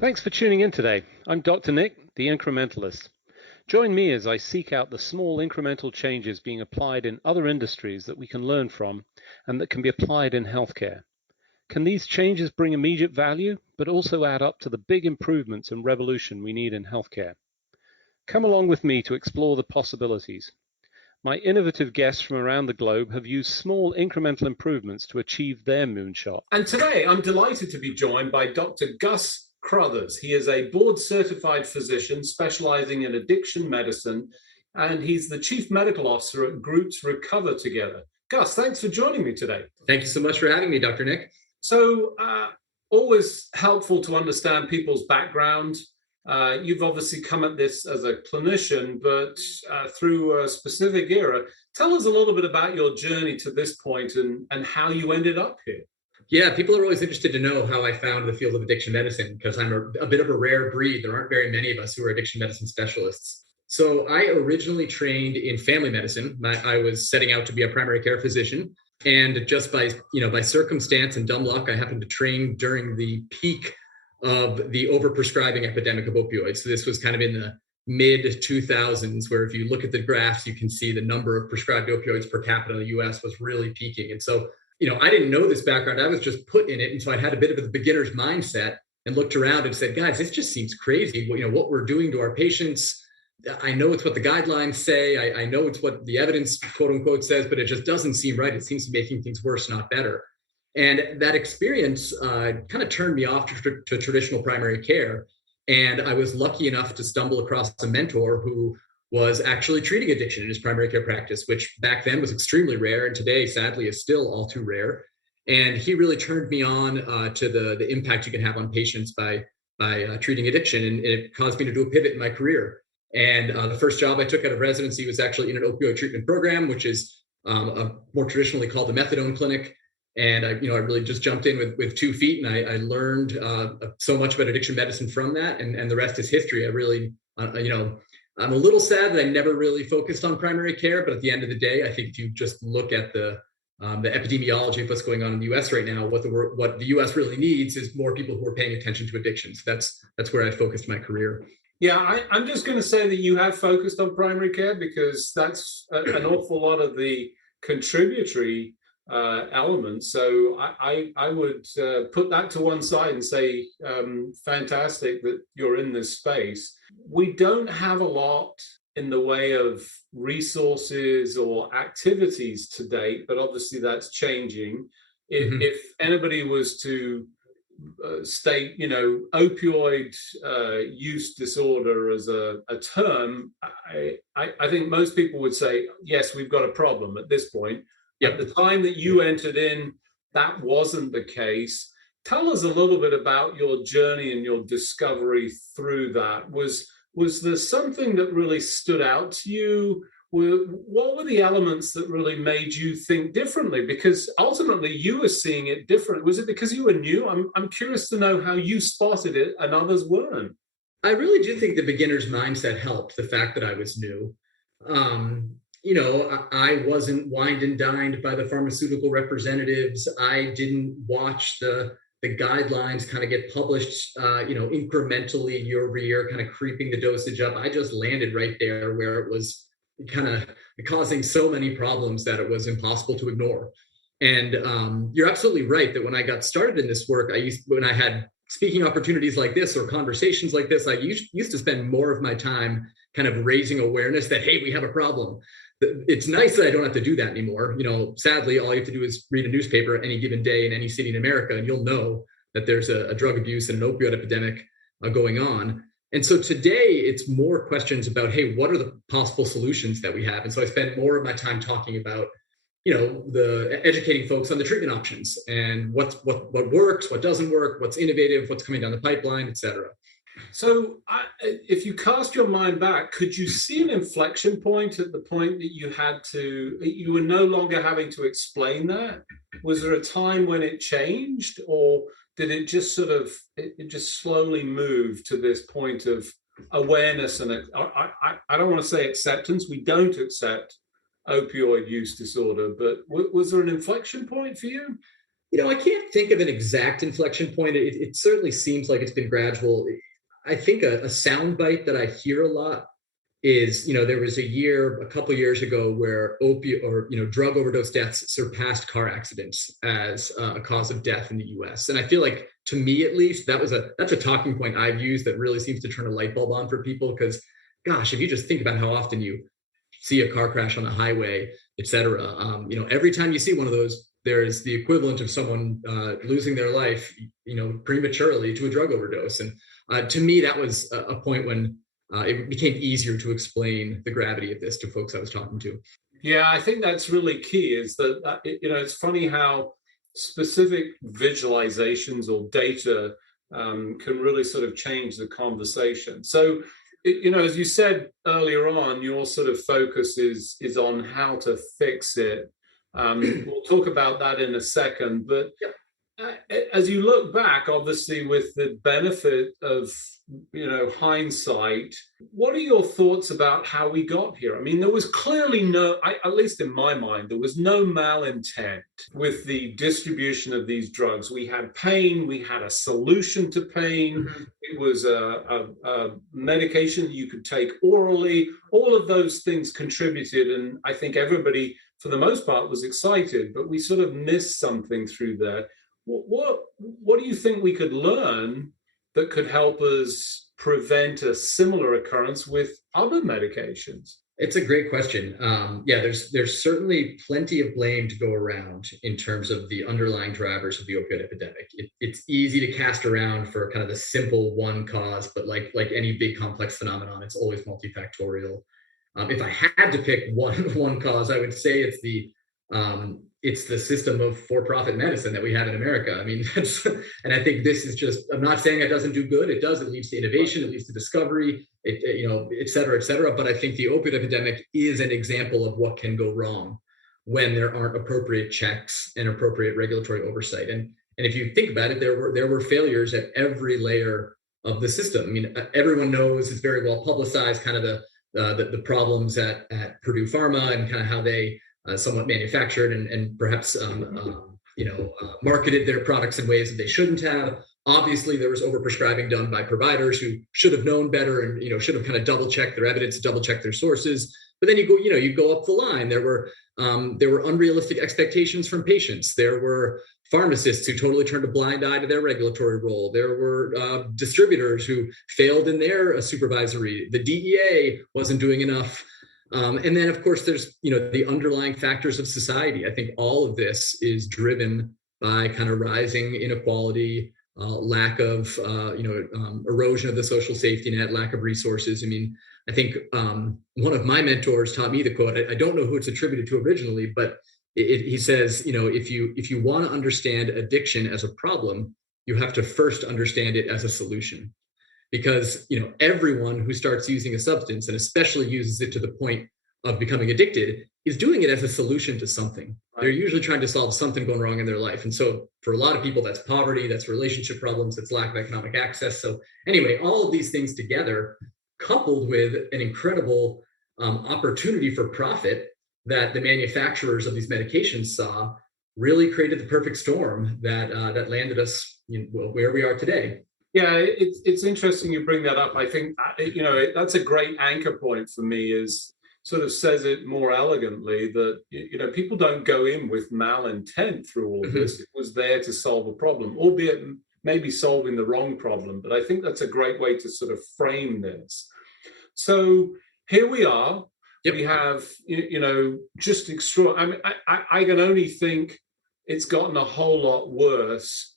Thanks for tuning in today. I'm Dr. Nick, the Incrementalist. Join me as I seek out the small incremental changes being applied in other industries that we can learn from and that can be applied in healthcare. Can these changes bring immediate value, but also add up to the big improvements and revolution we need in healthcare? Come along with me to explore the possibilities. My innovative guests from around the globe have used small incremental improvements to achieve their moonshot. And today I'm delighted to be joined by Dr. Gus Crothers. He is a board-certified physician specializing in addiction medicine, and he's the Chief Medical Officer at Groups Recover Together. Gus, thanks for joining me today. Thank you so much for having me, Dr. Nick. So, always helpful to understand people's background. You've obviously come at this as a clinician, but through a specific era. Tell us a little bit about your journey to this point and how you ended up here. Yeah, people are always interested to know how I found the field of addiction medicine because I'm a bit of a rare breed. There aren't very many of us who are addiction medicine specialists. So I originally trained in family medicine. I was setting out to be a primary care physician. And just by circumstance and dumb luck, I happened to train during the peak of the overprescribing epidemic of opioids. So this was kind of in the mid 2000s, where if you look at the graphs, you can see the number of prescribed opioids per capita in the US was really peaking. And so I didn't know this background. I was just put in it. And so I had a bit of the beginner's mindset and looked around and said, guys, this just seems crazy. What we're doing to our patients. I know it's what the guidelines say. I know it's what the evidence, quote unquote, says, but it just doesn't seem right. It seems to be making things worse, not better. And that experience kind of turned me off to traditional primary care. And I was lucky enough to stumble across a mentor who was actually treating addiction in his primary care practice, which back then was extremely rare. And today, sadly, is still all too rare. And he really turned me on to the impact you can have on patients by treating addiction. And it caused me to do a pivot in my career. And the first job I took out of residency was actually in an opioid treatment program, which is more traditionally called the methadone clinic. And I really just jumped in with 2 feet, and I learned so much about addiction medicine from that. And the rest is history. I really, I'm a little sad that I never really focused on primary care, but at the end of the day, I think if you just look at the epidemiology of what's going on in the U.S. right now, what the U.S. really needs is more people who are paying attention to addictions. That's where I focused my career. Yeah, I'm just going to say that you have focused on primary care because that's an awful lot of the contributory elements. So I would put that to one side and say, fantastic that you're in this space. We don't have a lot in the way of resources or activities to date, but obviously that's changing. If anybody was to state, opioid use disorder as a term, I think most people would say, yes, we've got a problem at this point. At the time that you entered in, that wasn't the case. Tell us a little bit about your journey and your discovery through that. Was there something that really stood out to you? What were the elements that really made you think differently? Because ultimately you were seeing it different. Was it because you were new? I'm curious to know how you spotted it and others weren't. I really do think the beginner's mindset helped, the fact that I was new. I wasn't wined and dined by the pharmaceutical representatives. I didn't watch the guidelines kind of get published, incrementally year over year, kind of creeping the dosage up. I just landed right there where it was kind of causing so many problems that it was impossible to ignore. And you're absolutely right that when I got started in this work, when I had speaking opportunities like this or conversations like this, I used to spend more of my time kind of raising awareness that, hey, we have a problem. It's nice that I don't have to do that anymore. Sadly, all you have to do is read a newspaper any given day in any city in America, and you'll know that there's a drug abuse and an opioid epidemic going on. And so today it's more questions about, hey, what are the possible solutions that we have? And so I spend more of my time talking about, the educating folks on the treatment options and what works, what doesn't work, what's innovative, what's coming down the pipeline, et cetera. So if you cast your mind back, could you see an inflection point at the point that you were no longer having to explain that? Was there a time when it changed, or did it just it just slowly move to this point of awareness? And I don't want to say acceptance. We don't accept opioid use disorder, but was there an inflection point for you? I can't think of an exact inflection point. It certainly seems like it's been gradual. I think a soundbite that I hear a lot is, there was a couple of years ago where drug overdose deaths surpassed car accidents as a cause of death in the US. And I feel like, to me at least, that's a talking point I've used that really seems to turn a light bulb on for people. Because, gosh, if you just think about how often you see a car crash on the highway, et cetera, every time you see one of those, there is the equivalent of someone losing their life, prematurely to a drug overdose. And to me, that was a point when it became easier to explain the gravity of this to folks I was talking to. Yeah, I think that's really key, is that, it's funny how specific visualizations or data can really sort of change the conversation. So, as you said earlier on, your sort of focus is on how to fix it. We'll talk about that in a second, but as you look back, obviously with the benefit of hindsight, what are your thoughts about how we got here? I mean, there was clearly at least in my mind, there was no malintent with the distribution of these drugs. We had pain, we had a solution to pain. Mm-hmm. It was a medication that you could take orally. All of those things contributed, and I think everybody, for the most part, was excited, but we sort of missed something through there. What do you think we could learn that could help us prevent a similar occurrence with other medications? It's a great question. There's certainly plenty of blame to go around in terms of the underlying drivers of the opioid epidemic. It's easy to cast around for kind of the simple one cause, but like any big complex phenomenon, it's always multifactorial. If I had to pick one cause, I would say it's the system of for-profit medicine that we have in America. I mean, and I think this is just, I'm not saying it doesn't do good. It does. It leads to innovation. It leads to discovery, et cetera, et cetera. But I think the opioid epidemic is an example of what can go wrong when there aren't appropriate checks and appropriate regulatory oversight. And if you think about it, there were failures at every layer of the system. I mean, everyone knows, it's very well publicized, kind of the problems at Purdue Pharma and kind of how they somewhat manufactured and perhaps marketed their products in ways that they shouldn't have. Obviously, there was overprescribing done by providers who should have known better and should have kind of double-checked their evidence, double-checked their sources. But then you go up the line. There were unrealistic expectations from patients. There were pharmacists who totally turned a blind eye to their regulatory role. There were distributors who failed in their supervisory. The DEA wasn't doing enough. And then, of course, there's, the underlying factors of society. I think all of this is driven by kind of rising inequality, lack of, erosion of the social safety net, lack of resources. I mean, I think one of my mentors taught me the quote. I don't know who it's attributed to originally, but he says, if you want to understand addiction as a problem, you have to first understand it as a solution. Because, everyone who starts using a substance, and especially uses it to the point of becoming addicted, is doing it as a solution to something. Right. They're usually trying to solve something going wrong in their life. And so for a lot of people, that's poverty, that's relationship problems, that's lack of economic access. So anyway, all of these things together, coupled with an incredible opportunity for profit that the manufacturers of these medications saw, really created the perfect storm that landed us where we are today. Yeah, it's interesting you bring that up. I think, that's a great anchor point for me, is sort of says it more elegantly that, people don't go in with malintent through all of this. It was there to solve a problem, albeit maybe solving the wrong problem. But I think that's a great way to sort of frame this. So here we are. Yep. We have, just extraordinary. I mean, I can only think it's gotten a whole lot worse.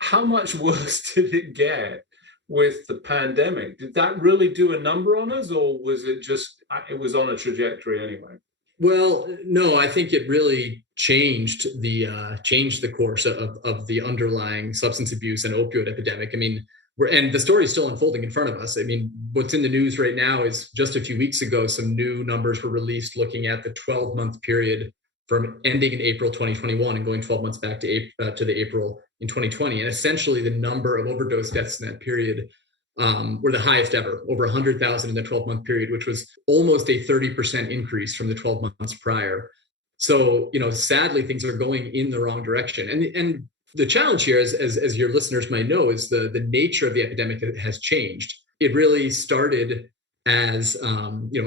How much worse did it get with the pandemic? Did that really do a number on us, or was it just, it was on a trajectory anyway? Well, no, I think it really changed the course of the underlying substance abuse and opioid epidemic. I mean, and the story is still unfolding in front of us. I mean, what's in the news right now is just a few weeks ago, some new numbers were released looking at the 12-month period from ending in April 2021 and going 12 months back to the April in 2020. And essentially the number of overdose deaths in that period were the highest ever, over 100,000 in the 12-month period, which was almost a 30% increase from the 12 months prior. So, sadly, things are going in the wrong direction. And the challenge here, as your listeners might know, is the nature of the epidemic has changed. It really started as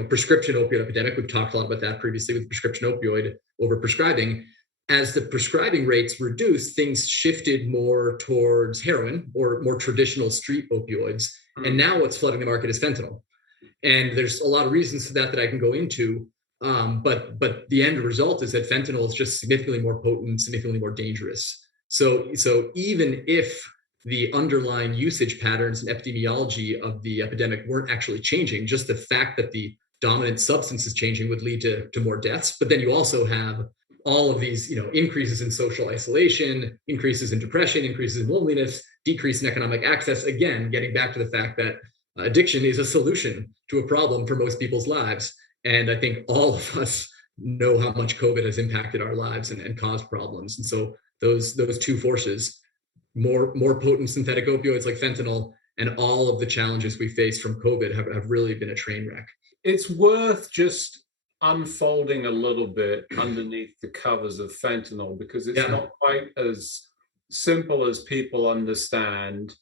prescription opioid epidemic. We've talked a lot about that previously with prescription opioid overprescribing. As the prescribing rates reduced, things shifted more towards heroin or more traditional street opioids. And now what's flooding the market is fentanyl. And there's a lot of reasons for that I can go into. But the end result is that fentanyl is just significantly more potent, significantly more dangerous. So even if the underlying usage patterns and epidemiology of the epidemic weren't actually changing, just the fact that the dominant substance is changing would lead to more deaths. But then you also have all of these, increases in social isolation, increases in depression, increases in loneliness, decrease in economic access. Again, getting back to the fact that addiction is a solution to a problem for most people's lives. And I think all of us know how much COVID has impacted our lives and caused problems. And so those two forces, more potent synthetic opioids like fentanyl, and all of the challenges we face from COVID have really been a train wreck. It's worth just unfolding a little bit underneath the covers of fentanyl, because it's not quite as simple as people understand.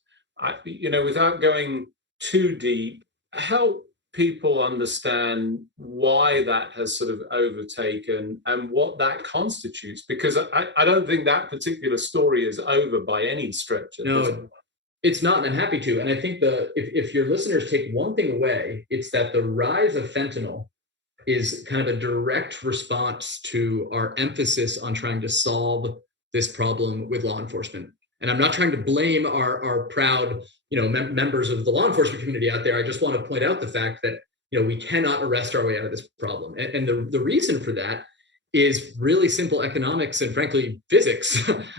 Without going too deep, help people understand why that has sort of overtaken and what that constitutes, because I don't think that particular story is over by any stretch. No, it's not, and I'm happy to. And I think if your listeners take one thing away, it's that the rise of fentanyl is kind of a direct response to our emphasis on trying to solve this problem with law enforcement. And I'm not trying to blame our proud, members of the law enforcement community out there. I just want to point out the fact that, we cannot arrest our way out of this problem. And the reason for that is really simple economics and frankly, physics.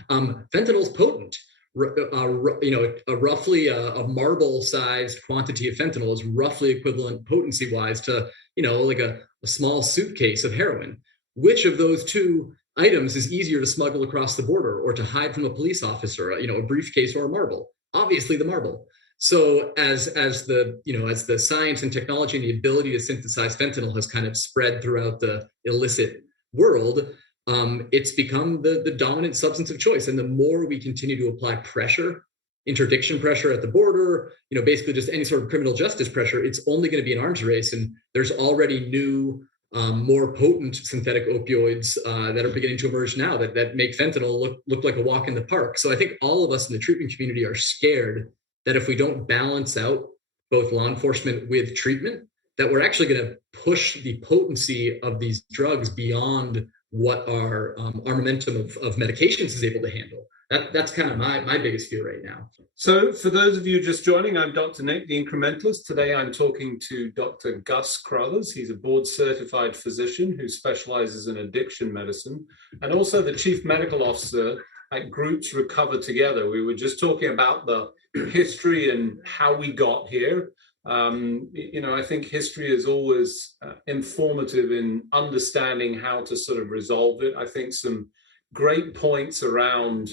Fentanyl's potent. Roughly a marble-sized quantity of fentanyl is roughly equivalent potency-wise to, like a small suitcase of heroin. Which of those two items is easier to smuggle across the border or to hide from a police officer, a briefcase or a marble? Obviously the marble. So as the science and technology and the ability to synthesize fentanyl has kind of spread throughout the illicit world, it's become the dominant substance of choice. And the more we continue to apply pressure, interdiction pressure at the border, basically just any sort of criminal justice pressure, it's only going to be an arms race. And there's already new, more potent synthetic opioids that are beginning to emerge now that make fentanyl look like a walk in the park. So I think all of us in the treatment community are scared that if we don't balance out both law enforcement with treatment, that we're actually going to push the potency of these drugs beyond what our armamentum of medications is able to handle. That's kind of my biggest fear right now. So for those of you just joining, I'm Dr. Nick, the Incrementalist. Today I'm talking to Dr. Gus Crothers. He's a board-certified physician who specializes in addiction medicine and also the Chief Medical Officer at Groups Recover Together. We were just talking about the history and how we got here. I think history is always informative in understanding how to sort of resolve it. I think some great points around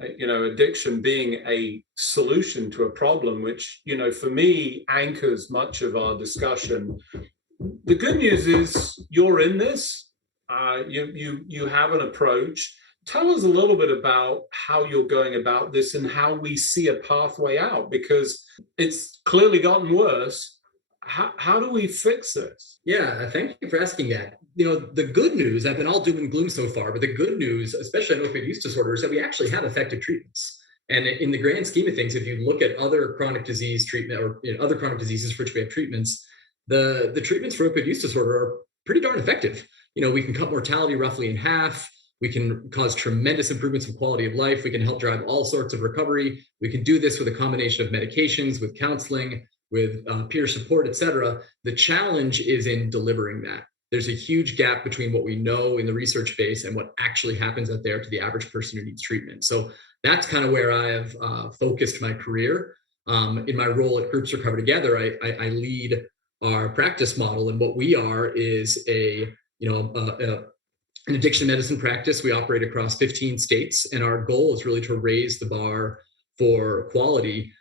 addiction being a solution to a problem, which, for me, anchors much of our discussion. The good news is you're in this. You have an approach. Tell us a little bit about how you're going about this and how we see a pathway out, because it's clearly gotten worse. How do we fix this? Yeah, thank you for asking that. The good news, I've been all doom and gloom so far, but the good news, especially in opioid use disorder, is that we actually have effective treatments. And in the grand scheme of things, if you look at other chronic disease treatment or other chronic diseases for which we have treatments, the treatments for opioid use disorder are pretty darn effective. We can cut mortality roughly in half. We can cause tremendous improvements in quality of life. We can help drive all sorts of recovery. We can do this with a combination of medications, with counseling, with peer support, et cetera. The challenge is in delivering that. There's a huge gap between what we know in the research base and what actually happens out there to the average person who needs treatment. So that's kind of where I have focused my career. In my role at Groups Recover Together, I lead our practice model, and what we are is an addiction medicine practice. We operate across 15 states, and our goal is really to raise the bar for quality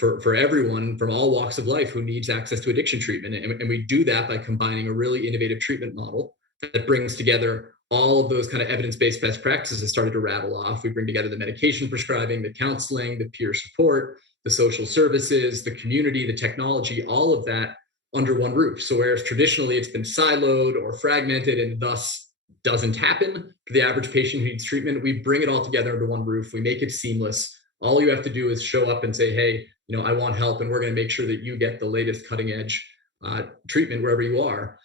for everyone from all walks of life who needs access to addiction treatment. And we do that by combining a really innovative treatment model that brings together all of those kind of evidence-based best practices has started to rattle off. We bring together the medication prescribing, the counseling, the peer support, the social services, the community, the technology, all of that under one roof. So whereas traditionally it's been siloed or fragmented and thus doesn't happen for the average patient who needs treatment, we bring it all together under one roof. We make it seamless. All you have to do is show up and say, hey, I want help, and we're going to make sure that you get the latest cutting edge treatment wherever you are.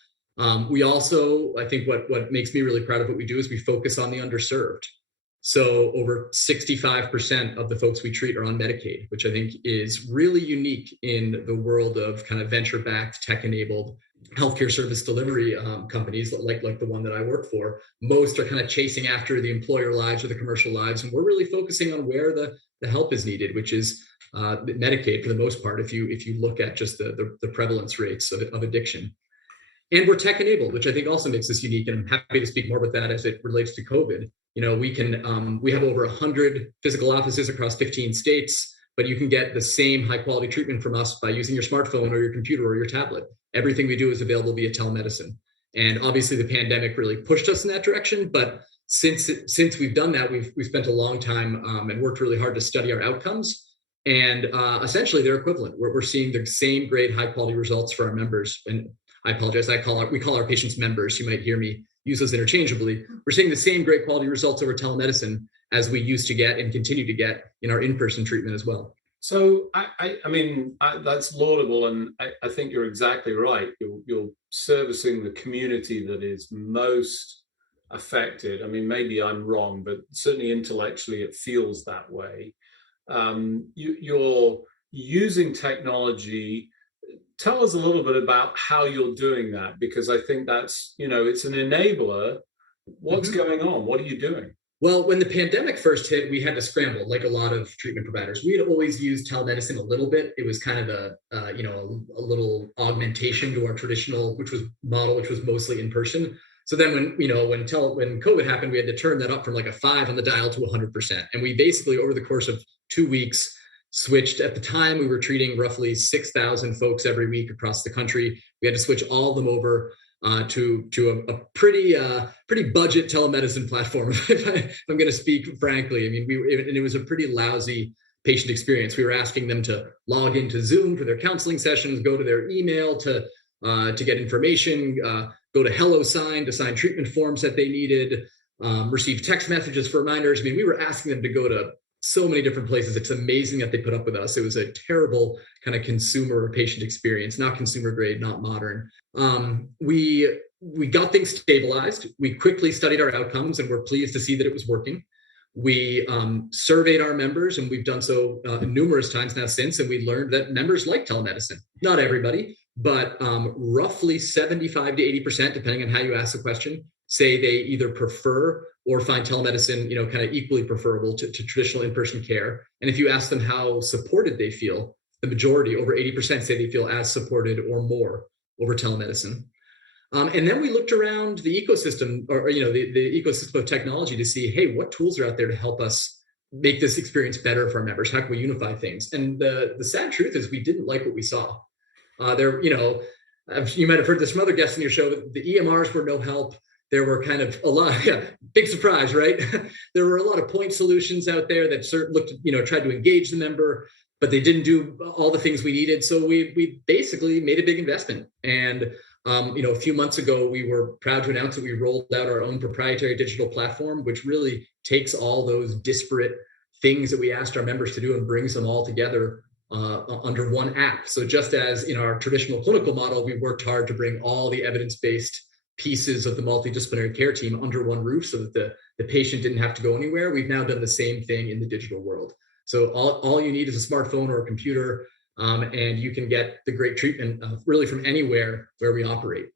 We also, I think what makes me really proud of what we do is we focus on the underserved. So over 65% of the folks we treat are on Medicaid, which I think is really unique in the world of kind of venture-backed, tech-enabled healthcare service delivery companies like the one that I work for. Most are kind of chasing after the employer lives or the commercial lives, and we're really focusing on where the help is needed, which is Medicaid for the most part, if you look at just the prevalence rates of addiction. And we're tech enabled, which I think also makes us unique. And I'm happy to speak more about that as it relates to COVID. We have over 100 physical offices across 15 states, but you can get the same high quality treatment from us by using your smartphone or your computer or your tablet. Everything we do is available via telemedicine. And obviously the pandemic really pushed us in that direction. But since we've done that, we've spent a long time and worked really hard to study our outcomes. And essentially they're equivalent. We're seeing the same great high quality results for our members. And I apologize. We call our patients members. You might hear me use those interchangeably. We're seeing the same great quality results over telemedicine as we used to get and continue to get in our in-person treatment as well. So I mean, that's laudable, and I think you're exactly right. You're servicing the community that is most affected. I mean, maybe I'm wrong, but certainly intellectually it feels that way. You're using technology. Tell us a little bit about how you're doing that, because I think that's, it's an enabler. What's going on? What are you doing? Well, when the pandemic first hit, we had to scramble like a lot of treatment providers. We had always used telemedicine a little bit. It was kind of a little augmentation to our traditional, which was mostly in person. So then when COVID happened, we had to turn that up from like a 5 on the dial to 100%. And we basically, over the course of 2 weeks, switched. At the time, we were treating roughly 6,000 folks every week across the country. We had to switch all of them over to a pretty budget telemedicine platform, if I'm going to speak frankly. I mean, and it was a pretty lousy patient experience. We were asking them to log into Zoom for their counseling sessions, go to their email to get information, go to HelloSign to sign treatment forms that they needed, receive text messages for reminders. I mean, we were asking them to go to so many different places. It's amazing that they put up with us. It was a terrible kind of consumer or patient experience, not consumer grade, not modern. We got things stabilized. We quickly studied our outcomes and we're pleased to see that it was working. We surveyed our members, and we've done so numerous times now since, and we learned that members like telemedicine. Not everybody, but roughly 75 to 80%, depending on how you ask the question, say they either prefer or find telemedicine, kind of equally preferable to traditional in-person care. And if you ask them how supported they feel, the majority, over 80%, say they feel as supported or more over telemedicine. And then we looked around the ecosystem, or the ecosystem of technology, to see, hey, what tools are out there to help us make this experience better for our members? How can we unify things? And the sad truth is we didn't like what we saw. You might have heard this from other guests in your show. The EMRs were no help. There were kind of a lot, big surprise, right? There were a lot of point solutions out there that tried to engage the member, but they didn't do all the things we needed. So we basically made a big investment. And, a few months ago, we were proud to announce that we rolled out our own proprietary digital platform, which really takes all those disparate things that we asked our members to do and brings them all together under one app. So just as in our traditional clinical model, we worked hard to bring all the evidence-based pieces of the multidisciplinary care team under one roof so that the patient didn't have to go anywhere. We've now done the same thing in the digital world. So all you need is a smartphone or a computer, and you can get the great treatment really from anywhere where we operate.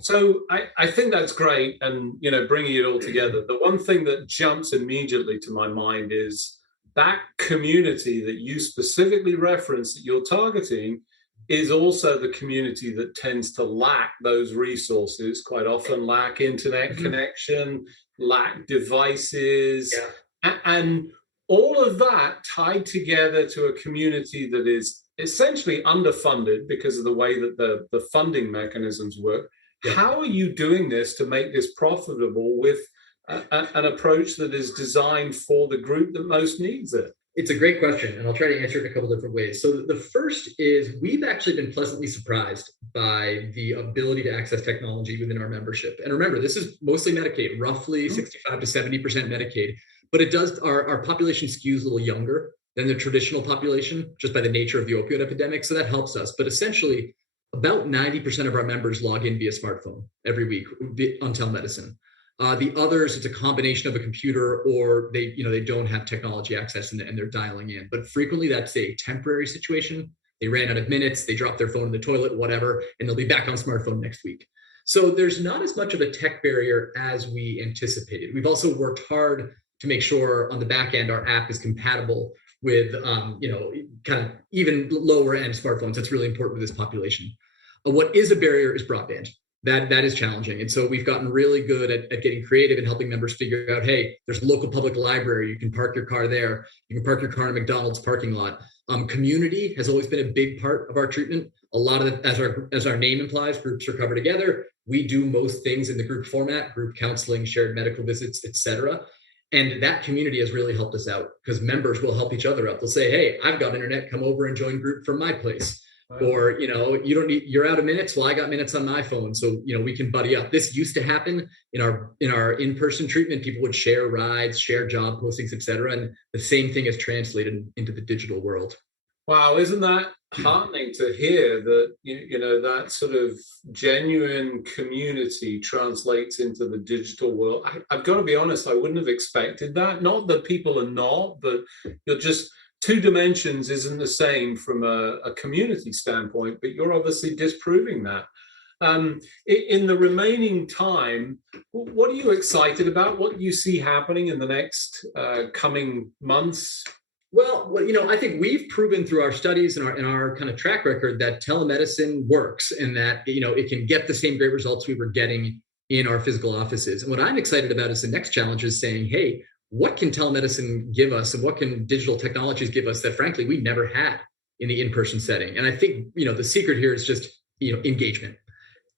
So I think that's great. And, bringing it all together, the one thing that jumps immediately to my mind is that community that you specifically referenced that you're targeting is also the community that tends to lack those resources, quite often lack internet connection, lack devices, and all of that tied together to a community that is essentially underfunded because of the way that the funding mechanisms work. Yep. How are you doing this to make this profitable with an approach that is designed for the group that most needs it? It's a great question, and I'll try to answer it in a couple different ways. So the first is we've actually been pleasantly surprised by the ability to access technology within our membership. And remember, this is mostly Medicaid, roughly 65 to 70% Medicaid, but it does, our population skews a little younger than the traditional population just by the nature of the opioid epidemic. So that helps us. But essentially, about 90% of our members log in via smartphone every week on telemedicine. The others, it's a combination of a computer or they don't have technology access and they're dialing in. But frequently that's a temporary situation. They ran out of minutes, they dropped their phone in the toilet, whatever, and they'll be back on smartphone next week. So there's not as much of a tech barrier as we anticipated. We've also worked hard to make sure on the back end our app is compatible with kind of even lower end smartphones. That's really important with this population. What is a barrier is broadband. That is challenging. And so we've gotten really good at getting creative and helping members figure out, hey, there's a local public library. You can park your car there. You can park your car in a McDonald's parking lot. Community has always been a big part of our treatment. A lot of it, as our name implies, groups are covered together. We do most things in the group format, group counseling, shared medical visits, et cetera. And that community has really helped us out because members will help each other out. They'll say, hey, I've got internet, come over and join group from my place. Or, you're out of minutes. Well, I got minutes on my phone. So, we can buddy up. This used to happen in our in-person treatment. People would share rides, share job postings, et cetera. And the same thing is translated into the digital world. Wow. Isn't that heartening to hear that, that sort of genuine community translates into the digital world? I've got to be honest, I wouldn't have expected that. Not that people are not, but you're just, two dimensions isn't the same from a community standpoint, but you're obviously disproving that. In the remaining time, what are you excited about? What do you see happening in the next coming months? Well, I think we've proven through our studies and our kind of track record that telemedicine works and that, it can get the same great results we were getting in our physical offices. And what I'm excited about is the next challenge is saying, hey, what can telemedicine give us and what can digital technologies give us that frankly we never had in the in-person setting? And I think the secret here is just engagement.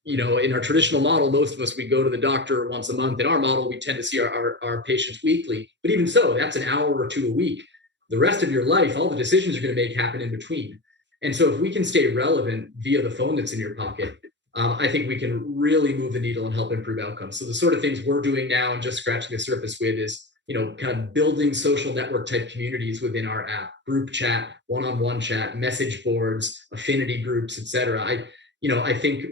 In our traditional model, most of us, we go to the doctor once a month. In our model, we tend to see our patients weekly, but even so, that's an hour or two a week. The rest of your life, all the decisions you're going to make happen in between. And so if we can stay relevant via the phone that's in your pocket, I think we can really move the needle and help improve outcomes. So the sort of things we're doing now and just scratching the surface with is kind of building social network type communities within our app, group chat, one-on-one chat, message boards, affinity groups, et cetera. I think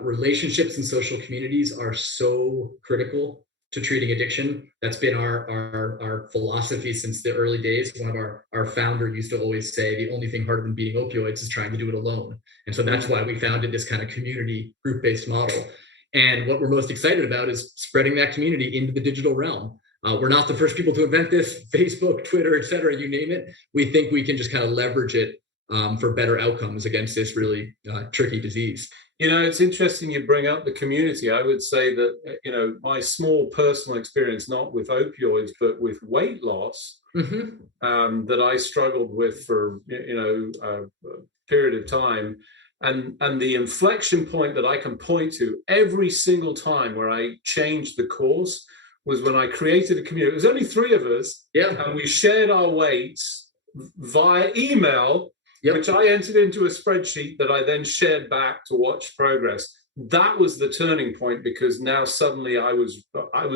relationships and social communities are so critical to treating addiction. That's been our philosophy since the early days. One of our founder used to always say, the only thing harder than beating opioids is trying to do it alone. And so that's why we founded this kind of community group-based model. And what we're most excited about is spreading that community into the digital realm. We're not the first people to invent this, Facebook, Twitter, et cetera, you name it. We think we can just kind of leverage it for better outcomes against this really tricky disease. It's interesting you bring up the community. I would say that, my small personal experience, not with opioids, but with weight loss, that I struggled with for, a period of time. And the inflection point that I can point to every single time where I changed the course was when I created a community. It was only three of us, and we shared our weights via email, which I entered into a spreadsheet that I then shared back to watch progress. That was the turning point because now suddenly I was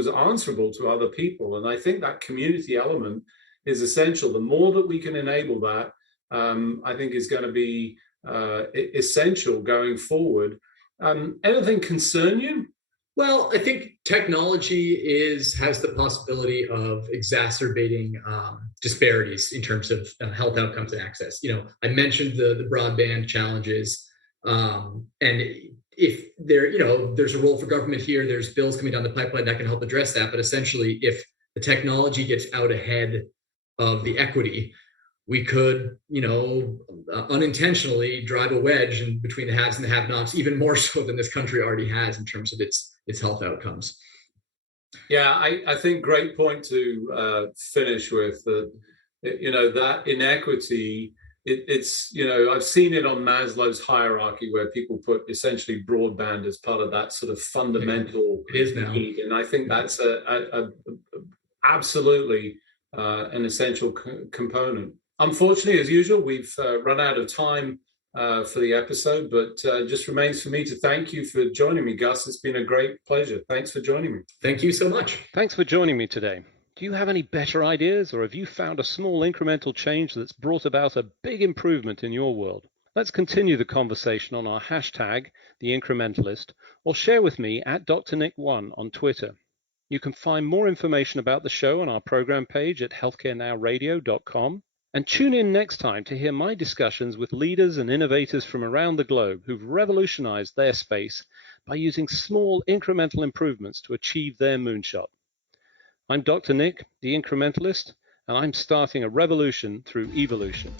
answerable to other people, and I think that community element is essential. The more that we can enable that, I think is going to be essential going forward. Anything concern you? Well, I think technology has the possibility of exacerbating disparities in terms of health outcomes and access. I mentioned the broadband challenges, and if there's a role for government here, there's bills coming down the pipeline that can help address that. But essentially, if the technology gets out ahead of the equity, we could, unintentionally drive a wedge in between the haves and the have-nots, even more so than this country already has in terms of its health outcomes. Yeah, I think great point to finish with that. That inequity it's, you know, I've seen it on Maslow's hierarchy where people put essentially broadband as part of that sort of fundamental it is now need, and I think that's absolutely an essential component. Unfortunately, as usual, we've run out of time for the episode, but just remains for me to thank you for joining me, Gus. It's been a great pleasure. Thanks for joining me. Thank you so much. Thanks for joining me today. Do you have any better ideas, or have you found a small incremental change that's brought about a big improvement in your world? Let's continue the conversation on our hashtag, The Incrementalist, or share with me at Dr. Nick1 on Twitter. You can find more information about the show on our program page at healthcarenowradio.com. And tune in next time to hear my discussions with leaders and innovators from around the globe who've revolutionized their space by using small incremental improvements to achieve their moonshot. I'm Dr. Nick, the Incrementalist, and I'm starting a revolution through evolution.